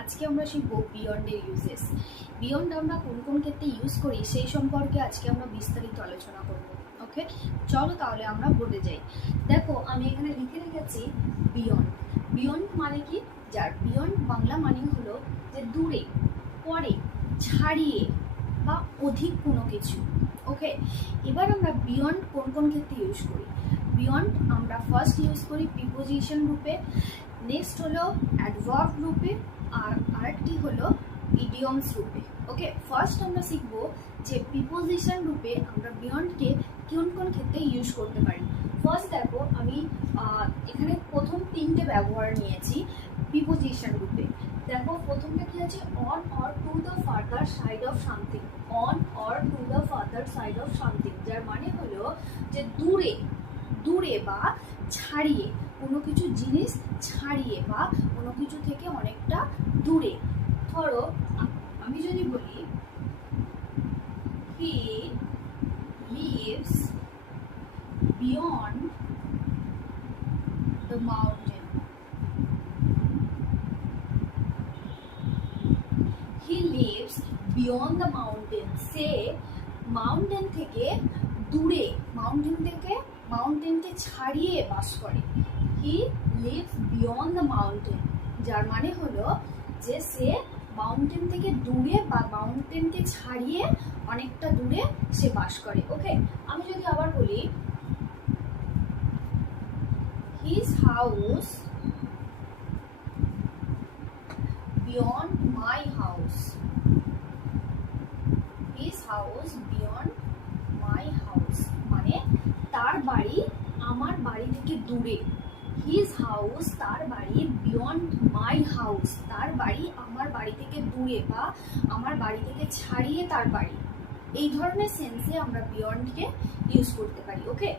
আজকে আমরা শিখব বিয়ন্ডের ইউজেস। বিয়ন্ড আমরা কোন কোন ক্ষেত্রে ইউজ করি সেই সম্পর্কে আজকে আমরা বিস্তারিত আলোচনা করব। ওকে, চলো তাহলে আমরা বোর্ডে যাই। দেখো আমি এখানে লিখে রেখেছি বিয়ন্ড। বিয়ন্ড মানে কি? যার বিয়ন্ড বাংলা মানে হলো যে দূরে, পরে, ছাড়িয়ে বা অধিক কোনো কিছু। ওকে, এবার আমরা বিয়ন্ড কোন কোন ক্ষেত্রে ইউজ করি। বিয়ন্ড আমরা ফার্স্ট ইউজ করি প্রিপোজিশন রূপে, নেক্সট হলো অ্যাডভার্ব রূপে, আর আরেকটি হলো ইডিয়মস রূপে। ওকে, ফার্স্ট আমরা শিখব যে প্রিপোজিশন রূপে আমরা বিয়ন্ডকে কোন কোন ক্ষেত্রে ইউজ করতে পারি। ফার্স্ট দেখো আমি এখানে প্রথম তিনটে ব্যবহার নিয়েছি প্রিপোজিশন রূপে। দেখো প্রথমটা কি আছে, on or to the further side of something. On or to the further side of something, যার মানে হলো যে দূরে, দূরে বা ছাড়িয়ে, কোনো কিছু জিনিস ছাড়িয়ে বা কোনো কিছু থেকে অনেকটা দূরে। ধরো আমি যদি বলি he lives beyond the mountain. He lives beyond the mountain, say mountain থেকে দূরে, মাউন্টেনকে ছাড়িয়ে বাস করে। He lives beyond the mountain, যার মানে হলো যে সে মাউন্টেন থেকে দূরে বা মাউন্টেনকে ছাড়িয়ে অনেকটা দূরে সে বাস করে। ওকে, আমি যদি আবার বলি his house beyond my house. His house beyond my house মানে তার বাড়ি আমার বাড়ি থেকে দূরে। হিজ হাউস তার বাড়ি, বিয়ন্ড মাই হাউস তার বাড়ি আমার বাড়ি থেকে দূরে বা আমার বাড়ি থেকে ছাড়িয়ে তার বাড়ি। এই ধরনের সেন্সে আমরা বিয়ন্ডকে ইউজ করতে পারি। ওকে,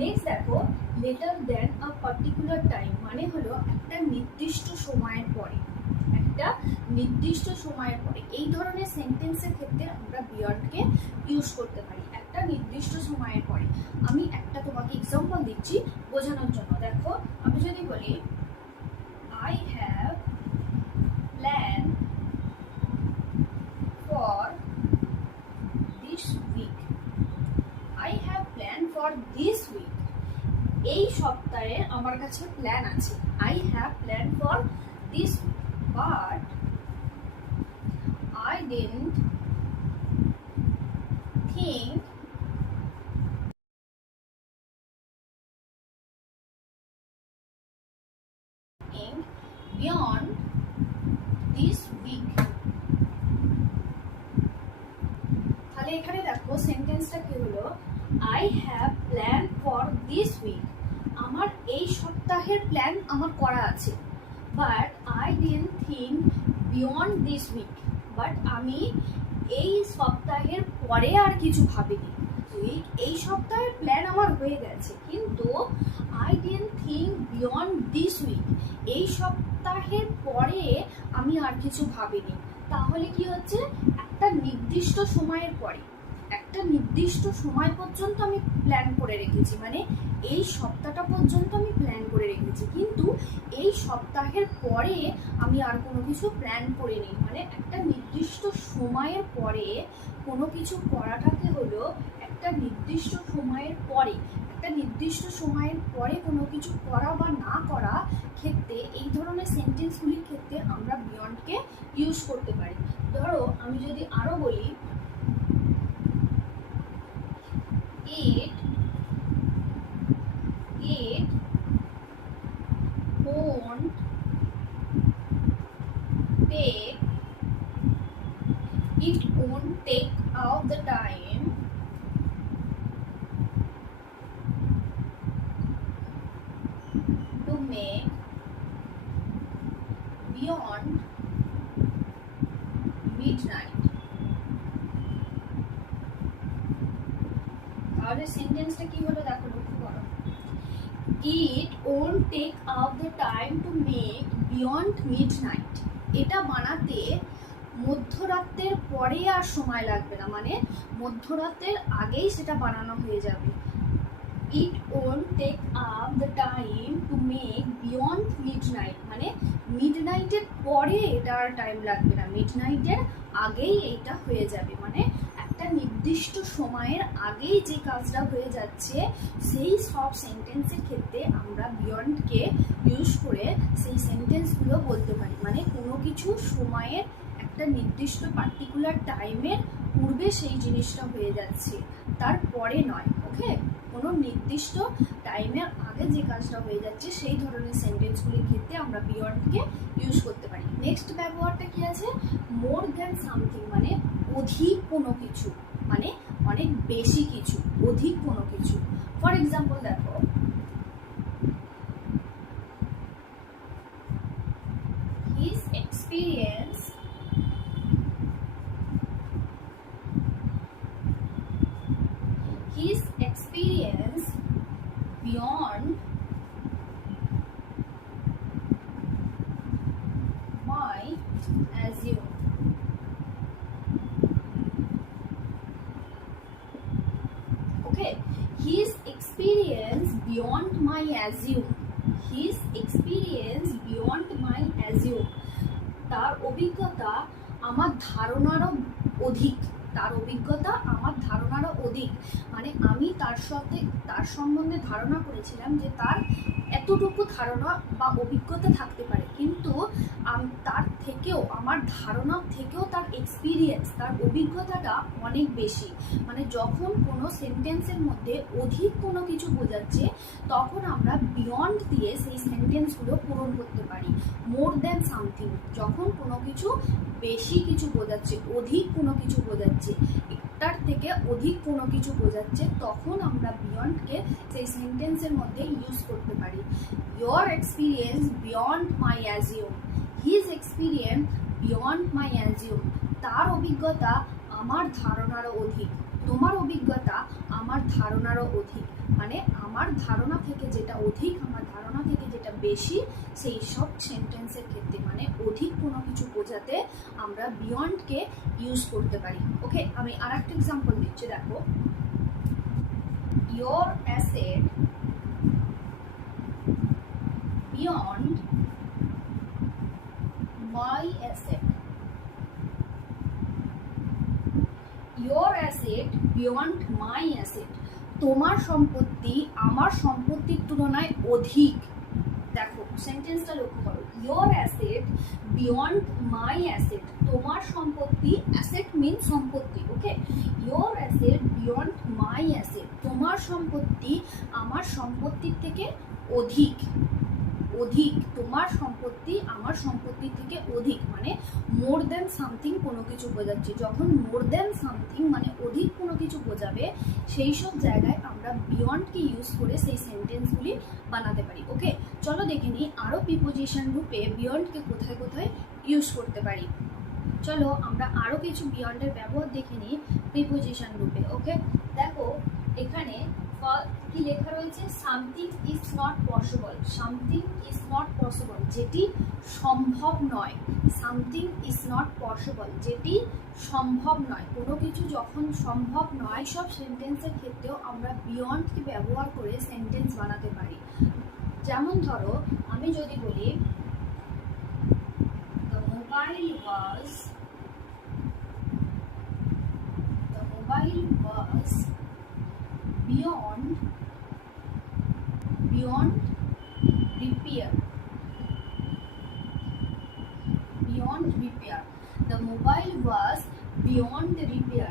নেক্সট দেখো later than a particular time মানে হলো একটা নির্দিষ্ট সময়ের পরে, একটা নির্দিষ্ট সময়ের পরে। এই ধরনের সেন্টেন্সের ক্ষেত্রে আমরা বিয়ন্ডকে ইউজ করতে পারি একটা নির্দিষ্ট সময়ের পরে। আমি একটা তোমাকে এক্সাম্পল দিচ্ছি বোঝানোর জন্য। দেখো আমি যদি বলি I have plan for this week. I have plan for this week, এই সপ্তাহে আমার কাছে প্ল্যান আছে। I have plan for this week, but I didn't think beyond this week. তাহলে এখানে দেখো সেন্টেন্সটা কি হলো, I have planned for this week, আমার এই সপ্তাহের প্ল্যান আমার করা আছে। But I didn't think beyond this week, but আমি এই সপ্তাহের পরে আর কিছু ভাবিনি। এই সপ্তাহের প্ল্যান আমার হয়ে গেছে, কিন্তু I didn't think beyond this week, এই সপ্তাহের পরে আমি আর কিছু ভাবিনি। তাহলে কি হচ্ছে, একটা নির্দিষ্ট সময়ের পরে, একটা নির্দিষ্ট সময় পর্যন্ত আমি প্ল্যান করে রেখেছি, মানে এই সপ্তাহটা পর্যন্ত আমি প্ল্যান করে রেখেছি, কিন্তু এই সপ্তাহের পরে আমি আর কোনো কিছু প্ল্যান করিনি। মানে একটা নির্দিষ্ট সময়ের পরে কোনো কিছু করাটাকে হলো একটা নির্দিষ্ট সময়ের পরে, একটা নির্দিষ্ট সময়ের পরে কোনো কিছু করা বা না করা ক্ষেত্রে এই ধরনের সেন্টেন্সগুলির ক্ষেত্রে আমরা বিয়ন্ডকে ইউজ করতে পারি। ধরো আমি যদি আরো বলি it won't take out the time to make beyond midnight. তাহলে সেন্টেন্সটা কি হলো দেখো, লক্ষ্য করো। It won't take out the time to make beyond midnight, এটা বানাতে মধ্যরাতের পরে আর সময় লাগবে না, মানে মধ্যরাতের আগেই সেটা বানানো হয়ে যাবে। It won't take up the time to make beyond midnight, মানে মিডনাইটের পরে এটার টাইম লাগবে না, মিডনাইটের আগেই এইটা হয়ে যাবে। মানে একটা নির্দিষ্ট সময়ের আগেই যে কাজটা হয়ে যাচ্ছে সেই সব সেন্টেন্সের ক্ষেত্রে আমরা বিয়ন্ডকে ইউজ করে সেই সেন্টেন্সগুলো বলতে পারি। মানে কোনো কিছু সময়ের একটা নির্দিষ্ট পার্টিকুলার টাইমের পূর্বে সেই জিনিসটা হয়ে যাচ্ছে, তারপরে নয়। ওকে, কোনো নির্দিষ্ট টাইমের আগে যে কাজটা হয়ে যাচ্ছে সেই ধরনের সেন্টেন্সগুলির ক্ষেত্রে আমরা বিয়ন্ডকে ইউজ করতে পারি। নেক্সট ব্যবহারটা কি আছে, মোর দ্যান সামথিং, মানে অধিক কোনো কিছু, মানে অনেক বেশি কিছু, অধিক কোনো কিছু। ফর এক্সাম্পল দেখো, his experience beyond my assume. Okay, his experience beyond my assume. His experience beyond my assume. তার অভিজ্ঞতা আমার ধারণারও অধিক, তার অভিজ্ঞতা আমার ধারণারও অধিক। মানে আমি তার সম্বন্ধে ধারণা করেছিলাম যে তার এতটুকু ধারণা বা অভিজ্ঞতা থাকতে পারে, কিন্তু তার থেকেও, আমার ধারণা থেকেও তার এক্সপিরিয়েন্স, তার অভিজ্ঞতাটা অনেক বেশি। মানে যখন কোনো সেন্টেন্সের মধ্যে অধিক কোনো কিছু বোঝাচ্ছে তখন আমরা বিয়ন্ড দিয়ে সেই সেন্টেন্সগুলো পূরণ করতে পারি। মোর দ্যান সামথিং, যখন কোনো কিছু বেশি কিছু বোঝাচ্ছে, অধিক কোনো কিছু বোঝাচ্ছে, একটার থেকে অধিক কোনো কিছু বোঝাচ্ছে, তখন আমরা বিয়ন্ডকে সেই সেন্টেন্সের মধ্যে ইউজ করতে পারি। Your experience beyond my assume, his experience beyond my assume, তার অভিজ্ঞতা আমার ধারণারও অধিক, তোমার অভিজ্ঞতা আমার ধারণারও অধিক। মানে আমার ধারণা থেকে যেটা অধিক, আমার ধারণা থেকে যেটা বেশি, সেই সব সেন্টেন্সের ক্ষেত্রে মানে অধিক কোনো কিছু বোঝাতে আমরা বিয়ন্ডকে ইউজ করতে পারি। ওকে, আমি আর একটা এক্সাম্পল দিচ্ছি, দেখো, your asset beyond my asset. Your asset beyond my asset, তোমার সম্পত্তি আমার সম্পত্তির তুলনায় অধিক। দেখো সেন্টেন্সটা লক্ষ্য করো, your asset beyond my asset, তোমার সম্পত্তি, asset means সম্পত্তি। ওকে, your asset beyond my asset, তোমার সম্পত্তি আমার সম্পত্তির থেকে অধিক, অধিক, তোমার সম্পত্তি আমার সম্পত্তির থেকে অধিক। মানে মোর দ্যান সামথিং কোনো কিছু বোঝাচ্ছে, যখন মোর দ্যান সামথিং মানে অধিক কোনো কিছু বোঝাবে সেই সব জায়গায় আমরা বিয়ন্ডকে ইউজ করে সেই সেন্টেন্সগুলি বানাতে পারি। ওকে, চলো দেখে নিই আরও প্রিপোজিশন রূপে বিয়ন্ডকে কোথায় কোথায় ইউজ করতে পারি। চলো আমরা আরও কিছু বিয়ন্ডের ব্যবহার দেখে নিই প্রিপোজিশন রূপে। ওকে, দেখো এখানে কি লেখা রয়েছে, something is not possible, something is not possible, যেটি সম্ভব নয়, সামথিং ইজ নট পসিবল, যেটি সম্ভব নয়। কোনো কিছু যখন সম্ভব নয়, সব সেন্টেন্সের ক্ষেত্রেও আমরা বিয়ন্ডকে ব্যবহার করে সেন্টেন্স বানাতে পারি। যেমন ধরো আমি যদি বলি, the mobile was beyond repair, beyond repair, the mobile was beyond repair,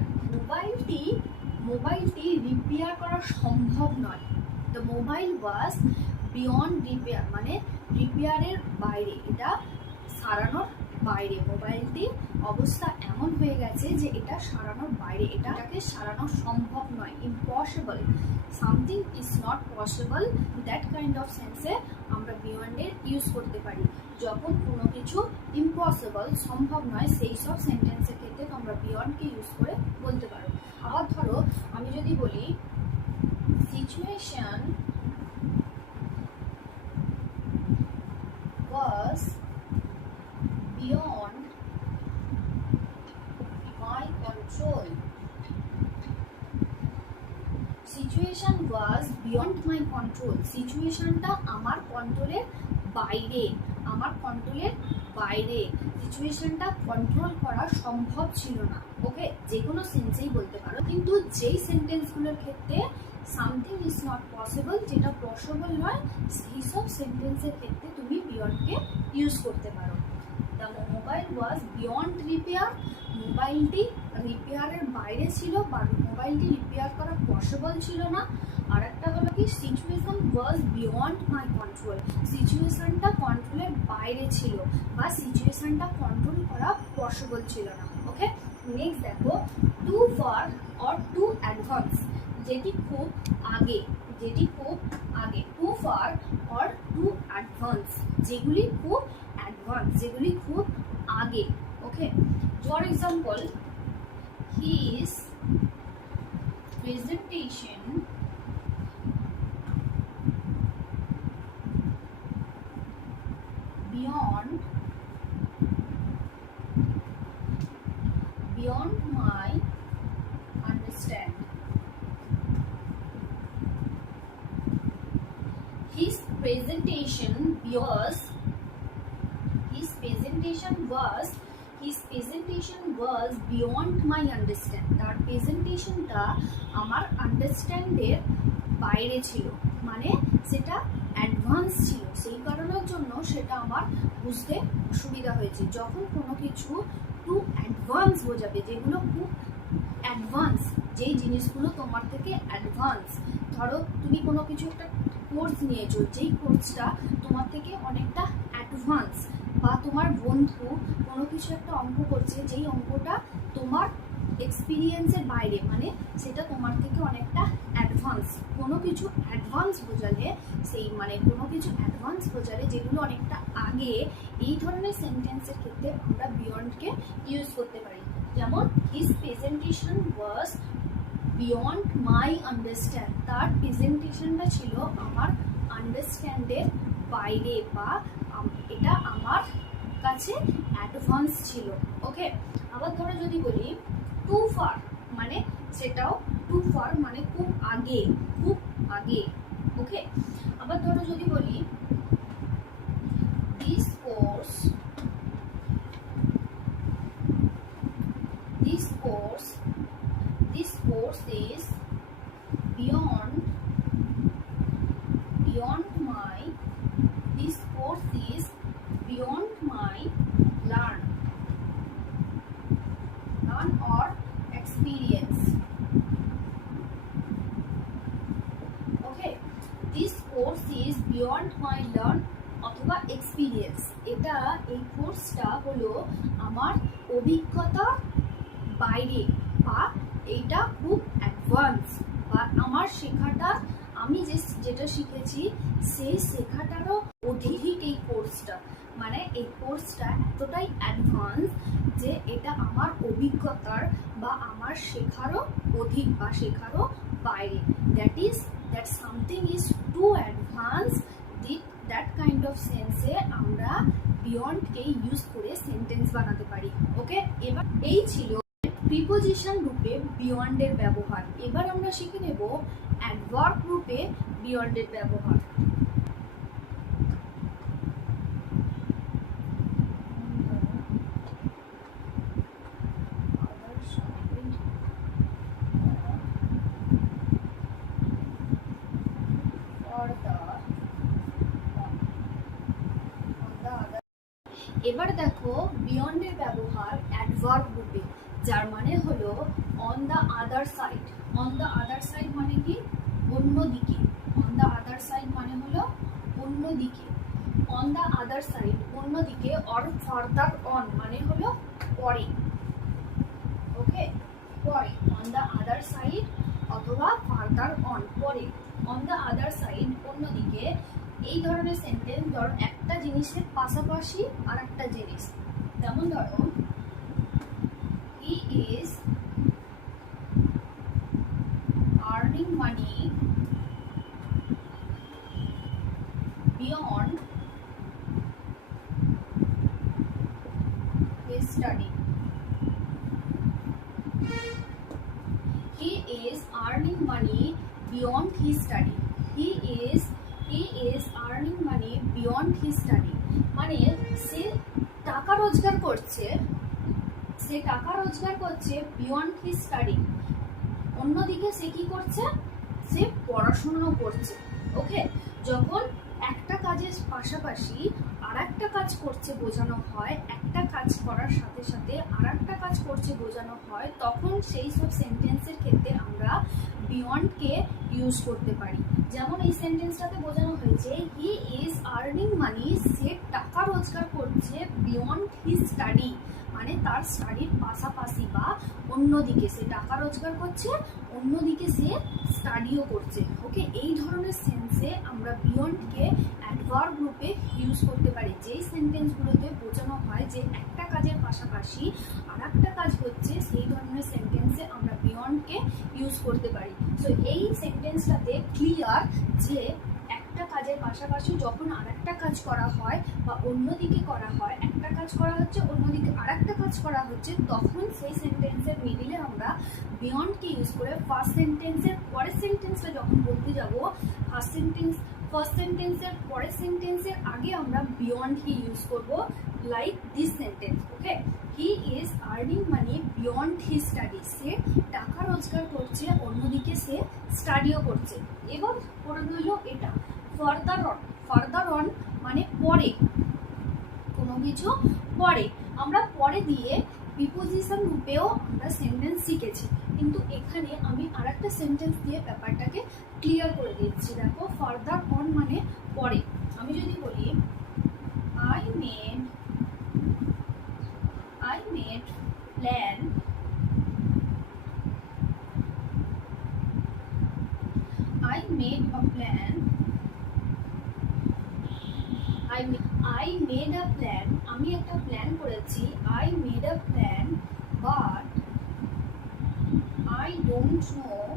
মোবাইলটি রিপেয়ার করা সম্ভব নয়। the mobile was beyond repair মানে রিপেয়ারের বাইরে, এটা সারানোর বাইরে, মোবাইলটির অবস্থা এমন হয়ে গেছে যে এটা সারানোর বাইরে, এটাকে সারানো সম্ভব নয়, impossible. Something is not possible, that kind of সেন্সে আমরা বিয়ন্ডের ইউজ করতে পারি। যখন কোনো কিছু ইম্পসিবল, সম্ভব নয়, সেই সব সেন্টেন্সের ক্ষেত্রে তোমরা বিয়ন্ডকে ইউজ করে বলতে পারো। আবার ধরো আমি যদি বলি, situation was beyond my control, situation was beyond my control, সিচুয়েশনটা আমার কন্ট্রোলের বাইরে, আমার কন্ট্রোলের বাইরে, সিচুয়েশনটা কন্ট্রোল করা সম্ভব ছিল না। ওকে, যে কোনো সেন্সেই বলতে পারো, কিন্তু যেই সেন্টেন্সগুলোর ক্ষেত্রে সামথিং ইজ নট পসিবল, যেটা পসিবল নয়, সেই সব সেন্টেন্সের ক্ষেত্রে তুমি বিয়ন্ডকে ইউজ করতে পারো। The mobile was beyond repair, মোবাইলটি রিপেয়ারের বাইরে ছিল বা মোবাইলটি রিপেয়ার করা পসিবল ছিল না। আর একটা হলো কি, সিচুয়েশন ওয়াজ বিয়ন্ড মাই কন্ট্রোল, সিচুয়েশনটা কন্ট্রোলের বাইরে ছিল বা সিচুয়েশনটা কন্ট্রোল করা পসিবল ছিল না। ওকে, নেক্সট দেখো, too far or too advance, যেটি খুব আগে, যেটি খুব আগে, too far or too advance, যেগুলি খুব অ্যাডভান্স, যেগুলি খুব আগে। Okay, for example, his presentation beyond my understand. His presentation was beyond my understand. তার প্রেজেন্টেশনটা আমার আন্ডারস্ট্যান্ডের বাইরে ছিল, মানে সেটা অ্যাডভান্স ছিল, সেই কারণের জন্য সেটা আমার বুঝতে সুবিধা হয়েছে। যখন কোনো কিছু টু অ্যাডভান্স বোঝাবে, যেগুলো খুব অ্যাডভান্স, যেই জিনিসগুলো তোমার থেকে অ্যাডভান্স, ধরো তুমি কোনো কিছু একটা কোর্স নিয়েছো, যেই কোর্সটা তোমার থেকে অনেকটা অ্যাডভান্স, বা তোমার বন্ধু কোনো কিছু একটা অঙ্ক করছে, যেই অঙ্কটা তোমার এক্সপিরিয়েন্সের বাইরে, মানে সেটা তোমার থেকে অনেকটা অ্যাডভান্স। কোনো কিছু অ্যাডভান্স বোঝালে, সেই মানে কোনো কিছু অ্যাডভান্স বোঝালে যেগুলো অনেকটা আগে, এই ধরনের সেন্টেন্সের ক্ষেত্রে আমরা বিয়ন্ডকে ইউজ করতে পারি। যেমন, হিজ প্রেজেন্টেশন ওয়াজ বিয়ন্ড মাই আন্ডারস্ট্যান্ড, তার প্রেজেন্টেশনটা ছিল আমার আন্ডারস্ট্যান্ডের বাইরে, বা এটা আমার কাছে অ্যাডভান্স ছিল। ওকে, আবার ধরো যদি বলি টু ফার, মানে সেটাও টু ফার মানে খুব আগে, খুব আগে। ওকে, আবার ধরো যদি বলি this course is beyond my, this course is beyond my learn or experience. Okay, this course is beyond my learn অথবা এক্সপিরিয়েন্স, এটা এই কোর্সটা হলো আমার অভিজ্ঞতা বাইরে, বা এইটা খুব অ্যাডভান্স, বা আমার শেখাটা, আমি যেটা শিখেছি সেই শেখাটারও অধিক এই কোর্সটা, মানে এই কোর্সটা এতটাই অ্যাডভান্স যে এটা আমার অভিজ্ঞতার বা আমার শেখারও অধিক বা শেখারও বাইরে। That something is too advance, that kind of সেন্সে আমরা বিয়ন্ডকে ইউজ করে সেন্টেন্স বানাতে পারি। ওকে, এবার এই ছিল প্রিপোজিশন রূপে বিয়ন্ডের ব্যবহার। এবার আমরা শিখে নেব অ্যাডভার্ব রূপে বিয়ন্ডের ব্যবহার। এবার দেখো বিয়ন্ডের ব্যবহার অ্যাডভার্ব রূপে, যার মানে হলো on the other side. On the other side মানে কি? অন্যদিকে। অন দ্য আদার সাইড মানে হলো অন্যদিকে। অন দ্য আদার সাইড অন্যদিকে, অর ফার্দার অন মানে হলো পরে। ওকে, পরে। অন দ্য আদার সাইড অথবা ফার্দার অন, পরে। অন দ্য আদার সাইড অন্যদিকে, এই ধরনের সেন্টেন্স ধরো একটা জিনিসের পাশাপাশি আর একটা জিনিস, যেমন ধরো হি is earning money beyond his study. He is earning money beyond his study. He is earning money beyond his study, মানে সে টাকা রোজগার করছে, বিয়ন্ড হিজ স্টাডি। অন্যদিকে সে কি করছে, সে পড়াশোনা করছে। ওকে, যখন একটা কাজের পাশাপাশি আর একটা কাজ করছে বোঝানো হয়, একটা কাজ করার সাথে সাথে আর একটা কাজ করছে বোঝানো হয়, তখন সেই সব সেন্টেন্সের ক্ষেত্রে আমরা বিয়ন্ডকে ইউজ করতে পারি। যেমন এই সেন্টেন্সটাতে বোঝানো হয়েছে হি ইজ আর্নিং মানি, সে টাকা রোজগার করছে বিয়ন্ড হিজ স্টাডি, মানে তার স্টাডির পাশাপাশি বা অন্যদিকে সে টাকা রোজগার করছে, অন্যদিকে সে স্টাডিও করছে। ওকে, এই ধরনের সেন্সে আমরা বিয়ন্ডকে অ্যাডভার্ব রূপে ইউজ করতে পারি। যেই সেন্টেন্সগুলোতে বোঝানো হয় যে একটা কাজের পাশাপাশি আর একটা কাজ হচ্ছে, সেই ধরনের সেন্টেন্সে আমরা বিয়ন্ডকে ইউজ করতে পারি। সো এই সেন্টেন্সটাতে ক্লিয়ার যে একটা কাজের পাশাপাশি যখন আর একটা কাজ করা হয় বা অন্যদিকে করা হয়, একটা কাজ করা হচ্ছে অন্যদিকে আর একটা কাজ করা হচ্ছে, তখন সেই সেন্টেন্সের মিডিলে আমরা বিয়ন্ডকে ইউজ করে ফার্স্ট সেন্টেন্সের পরের সেন্টেন্সটা যখন বলতে যাব, ফার্স্ট সেন্টেন্সের পরের সেন্টেন্সের আগে আমরা বিয়ন্ডকে ইউজ করব, like this sentence. Okay, he is earning money beyond his study, সে টাকা রোজগার করছে অন্যদিকে সে স্টাডিও করছে। এবার পড়ে রইল এটা ফার্দার অন মানে পরে, কোনো কিছু পরে। আমরা পরে দিয়ে প্রিপোজিশন রূপেও আমরা সেন্টেন্স শিখেছি, কিন্তু এখানে আমি আর একটা সেন্টেন্স দিয়ে ব্যাপারটাকে ক্লিয়ার করে দিচ্ছি। দেখো, ফার্দার অন মানে পরে। আমি যদি বলি I made plan আমি একটা প্ল্যান করেছি, I made a plan but I don't know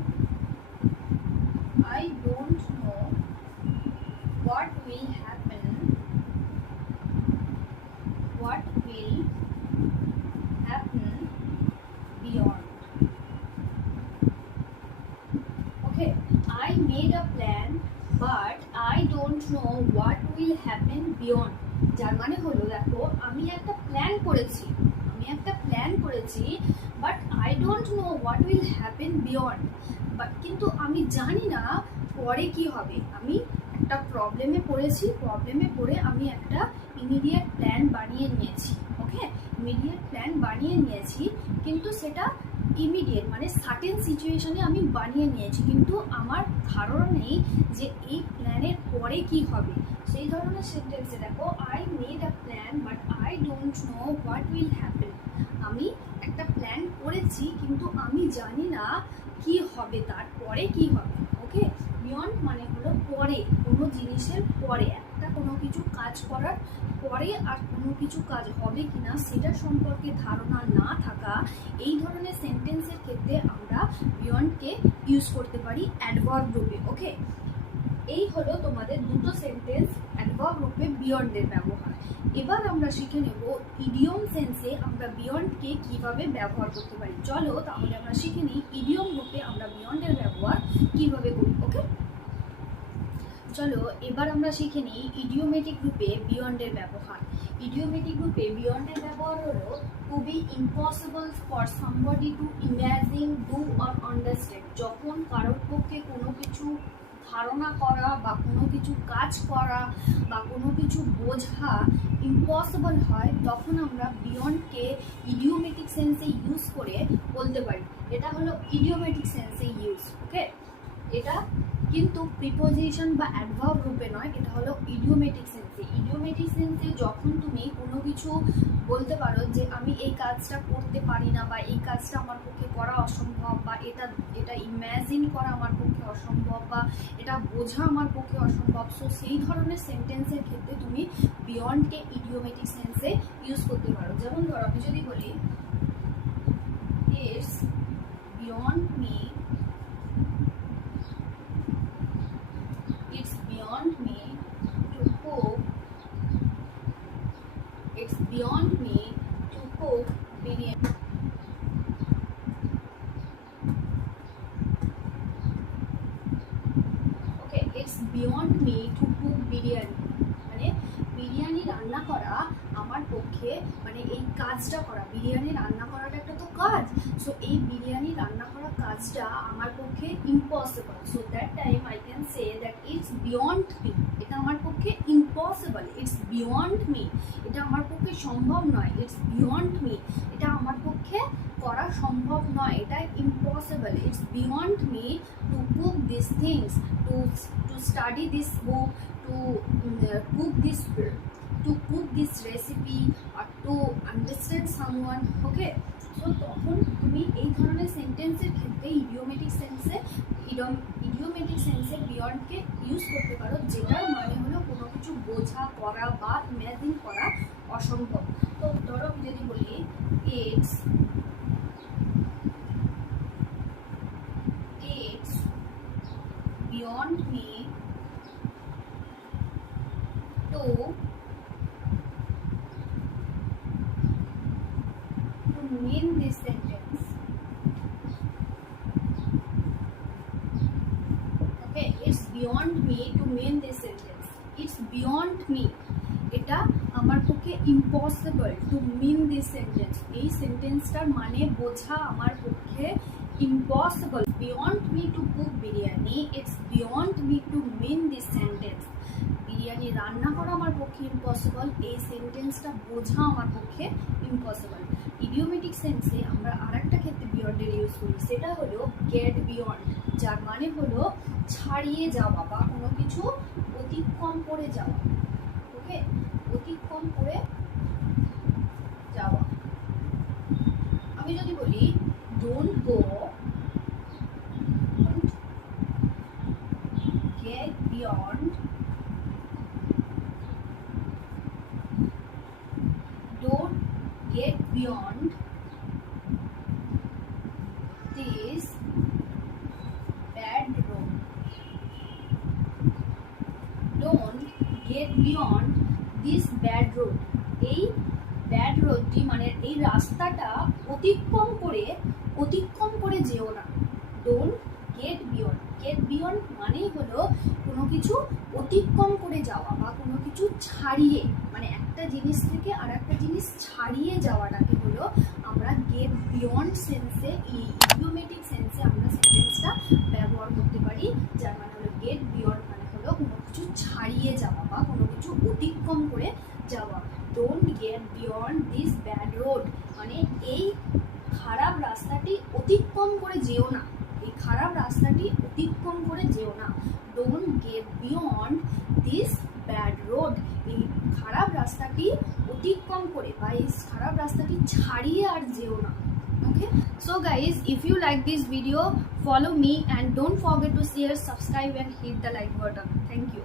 what will happen beyond. Okay, I made a plan but I don't know what will happen beyond. যার মানে হলো, দেখো আমি একটা প্ল্যান করেছি but I don't know what will happen beyond, but কিন্তু আমি জানি না পরে কি হবে। আমি একটা প্রবলেমে পড়ে আমি একটা ইমিডিয়েট প্ল্যান বানিয়ে নিয়েছি। ওকে, কিন্তু সেটা ইমিডিয়েট মানে সার্টেন সিচুয়েশনে আমি বানিয়ে নিয়েছি, কিন্তু আমার ধারণা নেই যে এই প্ল্যানের পরে কি হবে। সেই ধরনের সেন্টেন্সে দেখো, I made a plan but I don't know what will happen, আমি একটা প্ল্যান করেছি কিন্তু আমি জানি না কি হবে, তারপরে কি হবে। ওকে, বিয়ন্ড মানে হলো পরে, কোনো জিনিসের পরে, একটা কোনো কিছু কাজ করার পরে আর কোনো কিছু কাজ হবে কিনা সেটা সম্পর্কে ধারণা না থাকা। এই ধরনের সেন্টেন্সের ক্ষেত্রে আমরা বিয়ন্ডকে ইউজ করতে পারি অ্যাডভার্ব রূপে। ওকে, এই হলো তোমাদের দুটো সেন্টেন্স অ্যাডভার্ব রূপে বিয়ন্ডের ব্যবহার। এবার আমরা শিখে নেব ইডিয়ম সেন্সে আমরা বিয়ন্ডকে কিভাবে ব্যবহার করতে পারি। চলো তাহলে আমরা শিখে নিই ইডিয়ম রূপে আমরা বিয়ন্ডের ব্যবহার কিভাবে করি। ওকে, চলো এবার আমরা শিখে নিই ইডিওমেটিক রূপে বিয়ন্ডের ব্যবহার। ইডিওমেটিক রূপে বিয়ন্ডের ব্যবহার হলো to be impossible for somebody to imagine, do or understand. যখন কারোর পক্ষে কোনো কিছু ধারণা করা বা কোনো কিছু কাজ করা বা কোনো কিছু বোঝা ইম্পসিবল হয়, তখন আমরা বিয়ন্ডকে ইডিওমেটিক সেন্সে ইউজ করে বলতে পারি। এটা হলো ইডিওমেটিক সেন্সে ইউজ। ওকে, এটা কিন্তু প্রিপোজিশন বা অ্যাডভার্ব রূপে নয়, এটা হলো ইডিওমেটিক সেন্সে। ইডিওমেটিক সেন্সে যখন তুমি কোনো কিছু বলতে পারো যে আমি এই কাজটা করতে পারি না, বা এই কাজটা আমার পক্ষে করা অসম্ভব, বা এটা ইম্যাজিন করা আমার পক্ষে অসম্ভব, বা এটা বোঝা আমার পক্ষে অসম্ভব, সো সেই ধরনের সেন্টেন্সের ক্ষেত্রে তুমি বিয়ন্ডকে ইডিওমেটিক সেন্সে ইউজ করতে পারো। যেমন ধরো, আমি যদি বলি it's beyond me, it's beyond me to cook biryani. Okay, it's কাজটা করা, বিরিয়ানি রান্না করাটা একটা তো কাজ। সো এই বিরিয়ানি রান্না করা কাজটা আমার পক্ষে impossible. So that time I can say that it's beyond me. এটা আমার পক্ষে ইম্পসিবল, ইটস বিয়ন্ড মি। এটা আমার পক্ষে সম্ভব নয়, ইটস বিয়ন্ড মি। এটা আমার পক্ষে করা সম্ভব নয়, এটা impossible, it's beyond me to cook this things, to study this book, to cook this recipe or to understand someone. Okay, so তখন তুমি এই ধরনের সেন্টেন্সের ক্ষেত্রে ইডিওমেটিক সেন্সে বিয়ন্ডকে ইউজ করতে পারো, যেটার মানে হলো কোনো কিছু বোঝা, করা বা ইমাজিন করা অসম্ভব। তো ধরো আমি যদি বলি it's beyond me two mean this sentence. Okay, it's beyond me to mean this sentence. It's beyond me. এটা আমার পক্ষে impossible to mean this sentence. এই সেন্টেন্সটার মানে বোঝা আমার পক্ষে impossible. Beyond me to cook biryani, it's beyond me to mean this sentence. Biryani রান্না করা আমার পক্ষে ইম্পসিবল, এই সেন্টেন্সটা বোঝা আমার পক্ষে ইম্পসিবল। ইডিওমেটিক সেন্সে আমরা আরেকটা ক্ষেত্রে বিয়ন্ডের ইউজ করি, সেটা হলো গেট বিয়ন্ড, যার মানে হলো ছাড়িয়ে যাওয়া বা কোনো কিছু অতিক্রম করে যাওয়া। ওকে, অতিক্রম করে যাওয়া। আমি যদি বলি don't get beyond, don't get beyond this bad road. Don't get beyond this bad road. এই ব্যাড রোডটি মানে এই রাস্তাটা অতিক্রম করে যেও না। Don't get beyond, get beyond মানেই হলো কোনো কিছু অতিক্রম করে যাওয়া বা কোনো কিছু ছাড়িয়ে, মানে একটা জিনিস থেকে আর একটা জিনিস ছাড়িয়ে যাওয়াটাকে হলো আমরা গেট বিয়ন্ড সেন্সে, ইডিওমেটিক সেন্সে আমরা সেন্টেন্সটা ব্যবহার করতে পারি, যার মানে হলো গেট বিয়ন্ড মানে হলো কোনো কিছু ছাড়িয়ে যাওয়া বা কোনো কিছু অতিক্রম করে যাওয়া। Don't get beyond this bad road মানে এই খারাপ রাস্তাটি অতিক্রম করে যেও না, এই খারাপ রাস্তাটি অতিক্রম করে যেও না। Don't get beyond this bad road, এই খারাপ রাস্তাটি অতিক্রম করে বা এই খারাপ রাস্তাটি ছাড়িয়ে আর যেও না। Okay, so guys, if you like this video, follow me and don't forget to share, subscribe and hit the like button. Thank you.